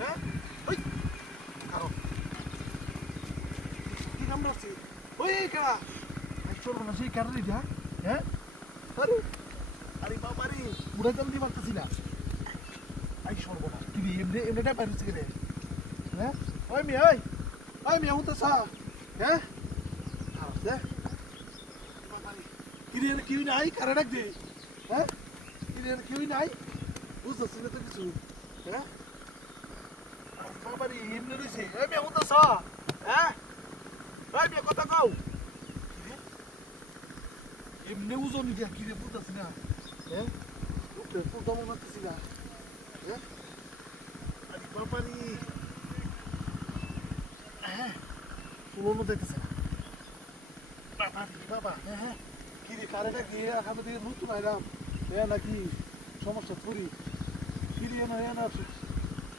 হ্যাঁ ওই কারো কি নাম রাখছে ওই কারা চলবো না সেই কারণে যা হ্যাঁ আরে আরে বাবারে উড়ে জলদি মারতেছি না আই সর্বনা কি রে এমনিটা পারিস কে রে হ্যাঁ ওই মেয়ে ওই মেয়ে হুঁ তো সা হ্যাঁ দে বাবারে কি রে কি নাই কারে ডাক দে হ্যাঁ কি রে কি নাই বুঝতেছি না তো কিছু হ্যাঁ বাবারে এমনি রইছে ওই মেয়ে হুঁ তো সা হ্যাঁ ওই মেয়ে কথা কও এমনি ওজন দিয়া কি রে বুঝতেছি না হ্যাঁ প্রথম মারতেছি না হ্যাঁ আরে বাবারে হ্যাঁ পুরনো দেখতেছে না বাবা বাবা হ্যাঁ হ্যাঁ কি রে কারেটা গিয়ে এখানে দিয়ে নতুন আইলাম হ্যাঁ নাকি সমস্যা পুরি কি রে না হ্যাঁ না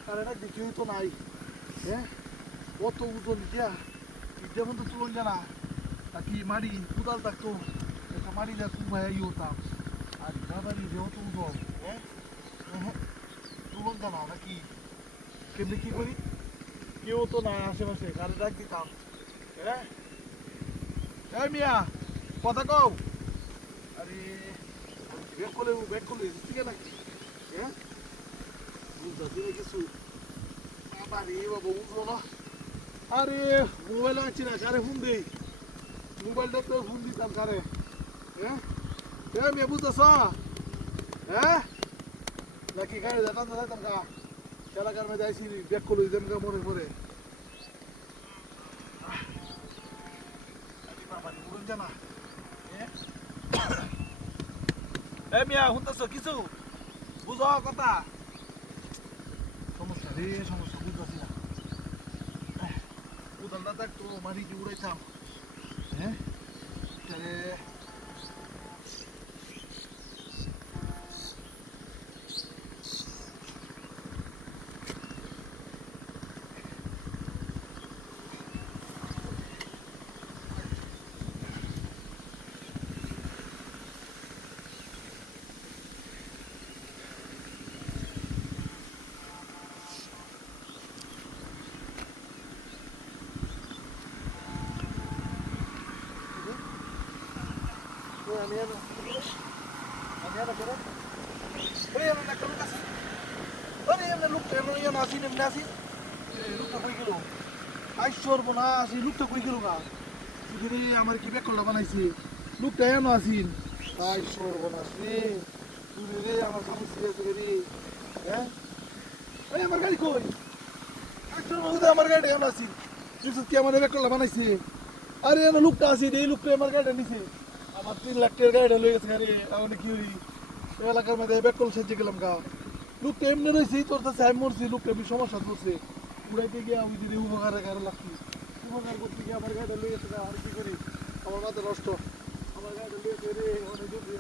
কারেটা দেখেও তো নাই হ্যাঁ কত ওজন দিয়া যেমন তো তুলন জানা নাকি মাড়ি কোদাল থাকতো একটা মাড়ি যা কুমায় ই হতাম আর বাবারি রেও তো ওজন হ্যাঁ হ্যাঁ তুলন জানা নাকি কেমনি কি করি কেউ তো নাই আশেপাশে কারে ডাক দিতাম হ্যাঁ এই মিয়া কথা কও আরে ব্যাগ করলে এসেছি কেন নাকি হ্যাঁ বুঝতে না কিছু বাবা রে বাবা বুঝলো না আরে মোবাইল আছি না কারে ফোন দিই মোবাইল দেখতে ফোন দিতাম কারে হ্যাঁ মিয়া বুঝতেছ হ্যাঁ নাকি কারে যেতাম না যাইতাম কা এলাকার মধ্যে আইসি ব্যাগ করলে দিতাম কা মনে পড়ে জানা এই মিয়া শুনতেছ কিছু বুঝো কথা সমস্যা রে সমস্যা বুঝতেছি না উদালটা দেখ তো মারি কি উড়াইতাম হ্যাঁ আমি করে ওই আমি একটা লোক আছে আরে এমনি লোকটা এমনি ইয়ে নাসি এমনি আসি লোকটা কই গেল আইসর বোনা আসি লোকটা কই গেল গা তুই আমার কি বেকলটা বানাইছি লোকটা এমন আসিন আইসর বোনা রে তুই রে আমার সামনে সিরিয়াস রে হ্যাঁ ওই আমার গাড়ি কই আইসর বোনা আমার গাড়ি এমন আসি তুই কি আমার বেকলটা বানাইছি আরে এমন লোকটা আসি এই লোকটা আমার গাড়িটা নিছে আমার 3 লাখ টাকার গাড়িটা লয়ে গেছে গাড়ি আমি কি হই এলাকার মধ্যে বেকল সেজে গেলাম গা লোকটা এমনি রয়েছে তোর কাছে আমি মরছি লোকটা সমস্যা করছে উড়াইতে গিয়ে আমি যদি উপকারে গাড়ি লাগছি উপকার করতে গিয়ে আমার গাড়িটা লয়ে গেছে আর কি করি আমার মাথা নষ্ট আমার গাড়িটা লয়ে গেছে রে